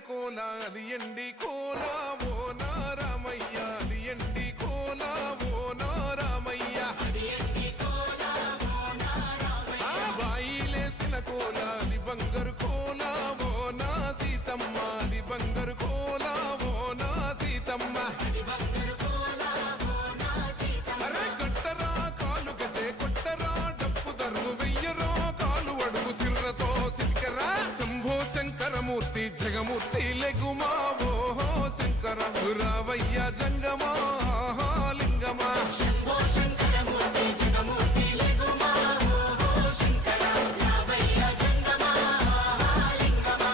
కోల అది ఎండి కోల ఓ నారామయ్య అది ఎండి కోల ఓ నారామయ్య బాయిలేసిన కోల అది బంగారు కోల ఓ నా సీతమ్మ అది బంగారు కోల ఓ నా సీతమ్మ అరే కట్టరా కాలు గజే కొట్టరా డప్పు దరువు వెయ్యరా కాలు అడుగు సిర్రతో సిటికరా శంభో శంకరమూర్తి జగమూర్తి లెగుమా ఓహో శంకర రావయ్య జంగమా లింగమా శంభో శంకరమూర్తి జగమూర్తి లెగుమా ఓహో శంకర రావయ్య జంగమా లింగమా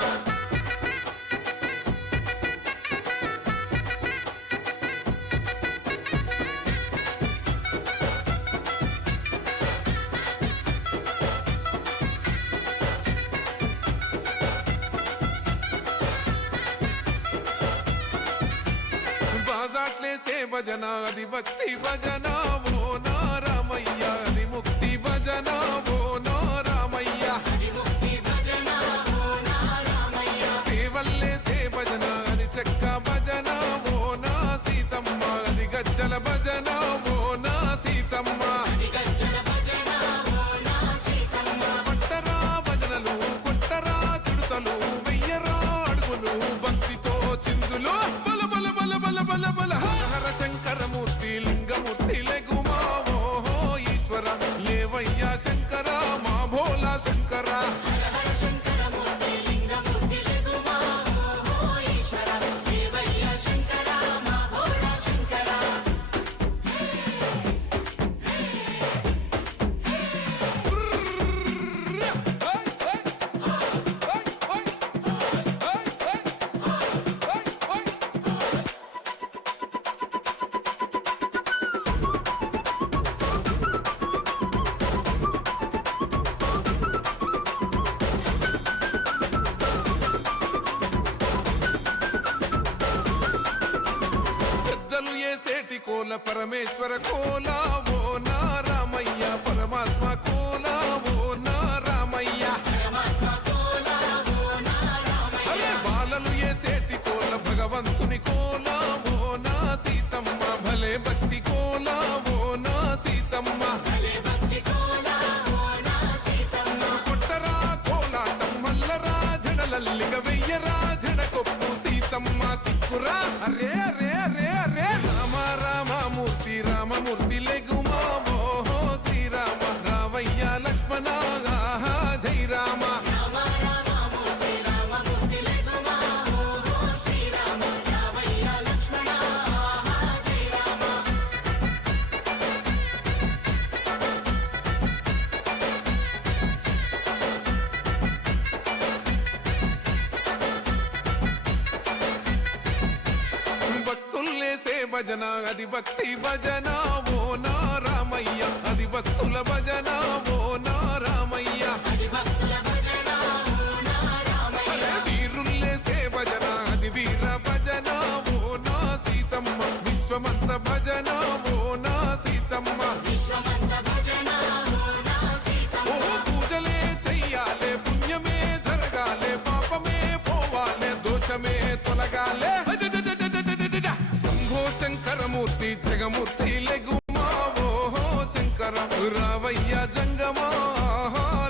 బాజాట్లేసే భజన అది భక్తి భజన ఓ నారామయ్య అది ముక్తి భజన ఓ నారామయ్య ముక్తి భజన ఓ నారామయ్య సేవల్లేసే భజన అది చెక్క భజన ఓ నా సీతమ్మ అది గజ్జల భజన ఓ నా సీతమ్మ గజ్జల భజన ఓ నా సీతమ్మ కొట్టరా భజనలు కొట్టరా చిడుతలు వెయ్యరా అడుగులు భక్తితో చిందులు బల బల బల బల బల బల హర హర శంకరమూర్తి లింగమూర్తి లెగుమా ఓహో ఈశ్వర లేవయ్యా శంకర మా భోలా శంకర హర హర శంకరమూర్తి లింగమూర్తి లెగుమా ఓహో ఈశ్వర దేవయ్య శంకర మా భోళా శంకర పెద్దలు ఏసేటి కోల పరమేశ్వర కోల ఓ నారామయ్య పరమాత్మ కోల ఓ నారామయ్య పరమాత్మ కోలా ఓ నారామయ్య అరే బాలలు ఏసేటి కోల భగవంతుని కోల ఓ నా సీతమ్మ భలే భక్తి కోల ఓ నా సీతమ్మ భలే భక్తి కోలా ఓ నా సీతమ్మ కొట్టరా కోలాటం మల్లరా జడలల్లిగ వెయ్యరా జడకొప్పు సీతమ్మ సిక్కురా అరే అరే అరే అరే రామ రామమూర్తి రామమూర్తి లెగుమా ఓహో శ్రీరామ రావయ్య లక్ష్మణ ఆహా జై రామ రామ రామమూర్తి రామమూర్తి లెగుమా ఓహో శ్రీరామ రావయ్య లక్ష్మణ ఆహా జై రామ భక్తుల్లేసే భజన అది భక్తి భజన ఓ నారామయ్య అది భక్తుల భజన ఓ నారామయ్య అది భక్తుల భజన ఓ నారామయ్య అరే వీరుల్లేసే భజన అది వీర భజన ఓ నా సీతమ్మ విశ్వమంత భజన ఓ నా సీతమ్మ విశ్వమంత భజన ఓ నా సీతమ్మ ఓ పూజలే చెయ్యాలే పుణ్యమే జరగాలే పాపమే పోవాలే దోషమే తొలగాలే శంభో శంకరమూర్తి జగమూర్తి లెగుమా ఓహో శంకర రావయ్య జంగమా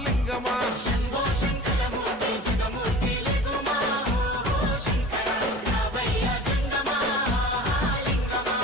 లింగమా శంభో శంకరమూర్తి జగమూర్తి లెగుమా ఓహో శంకర రావయ్య జంగమా లింగమా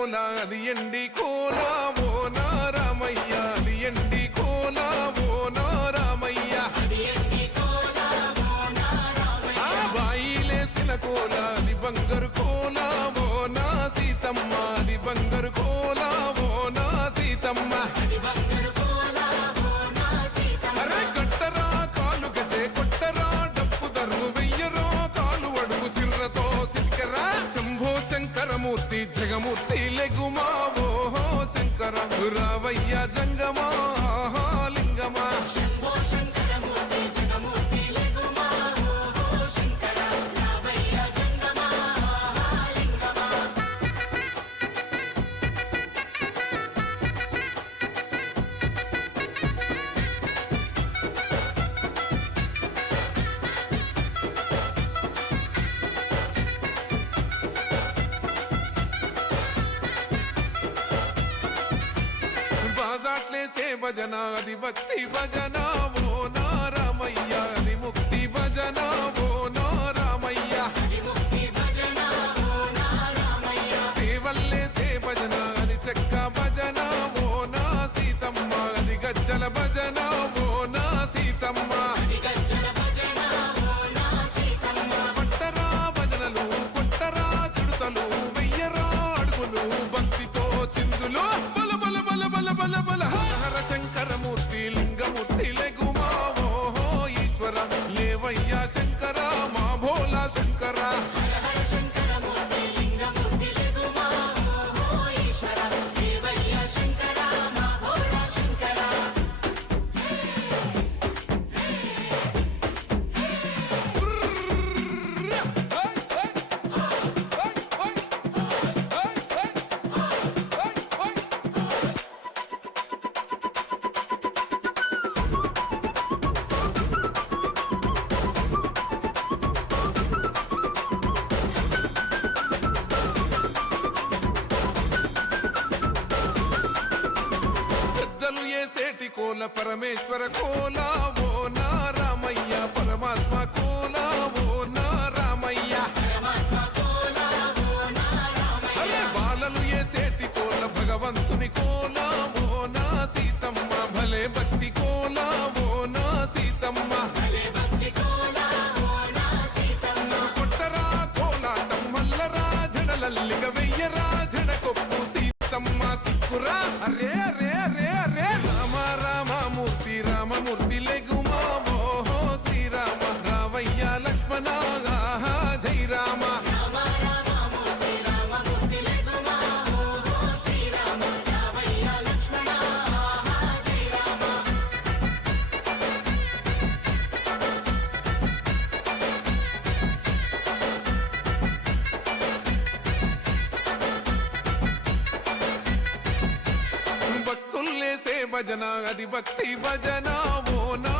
కోల అది ఎండి కోల ఓ నా రామయ్య అది ఎండి కోల ఓ నా రామయ్య ఆ బాయిలేసిన కోల అది బంగారు కోల ఓ నా సీతమ్మ అది బంగారు కోల ఓ నా సీతమ్మ అరే కట్టరా కాలు గజే కొట్టరా డప్పు దరు వెయ్యరో కాలు అడుగు సిర్రతో సిటికరా శంభో శంకరమూర్తి జగమూర్తి లెగుమా ఓహో శంకర రావయ్య జంగమా లింగమా బాజాట్లేసే భజన అది భక్తి భజన ఓ నా రామయ్య అది ముక్తి భజన ఓ నా రామయ్య సేవల్లేసే భజన అది చెక్క భజన ఓ నా సీతమ్మ అది గజ్జల భజన ఓ నా సీతమ్మ పట్టరా భజనలు కొట్టరా చిడుతలు వెయ్యరా అడుగులు భక్తితో చిందులు బల బల బల బల బల బల హర శంకరమూర్తి లింగమూర్తి లెగుమా ఓహో ఈశ్వర లేవయ్యా శంకర మా భోలా శంకర పెద్దలు ఏసేటి కోల పరమేశ్వర కోల ఓ నా రామయ్య పరమాత్మ కోల ఓ నా రామయ్య అరే బాలలు ఏసేటి కోల భగవంతుని కోల ఓ నా సీతమ్మ భలే భక్తి కోల ఓ నా సీతమ్మ కొట్టరా కోలాటం మల్లరా జడలల్లిగ వెయ్యరా జడకొప్పు సీతమ్మ సిక్కురా అరే అరే అరే అరే రామ రామమూర్తి రామమూర్తి లెగుమా ఓహో శ్రీరామ రావయ్య లక్ష్మణ ఆహా జై రామ భక్తుల్లేసే భజన అది భక్తి భజన ఓ నా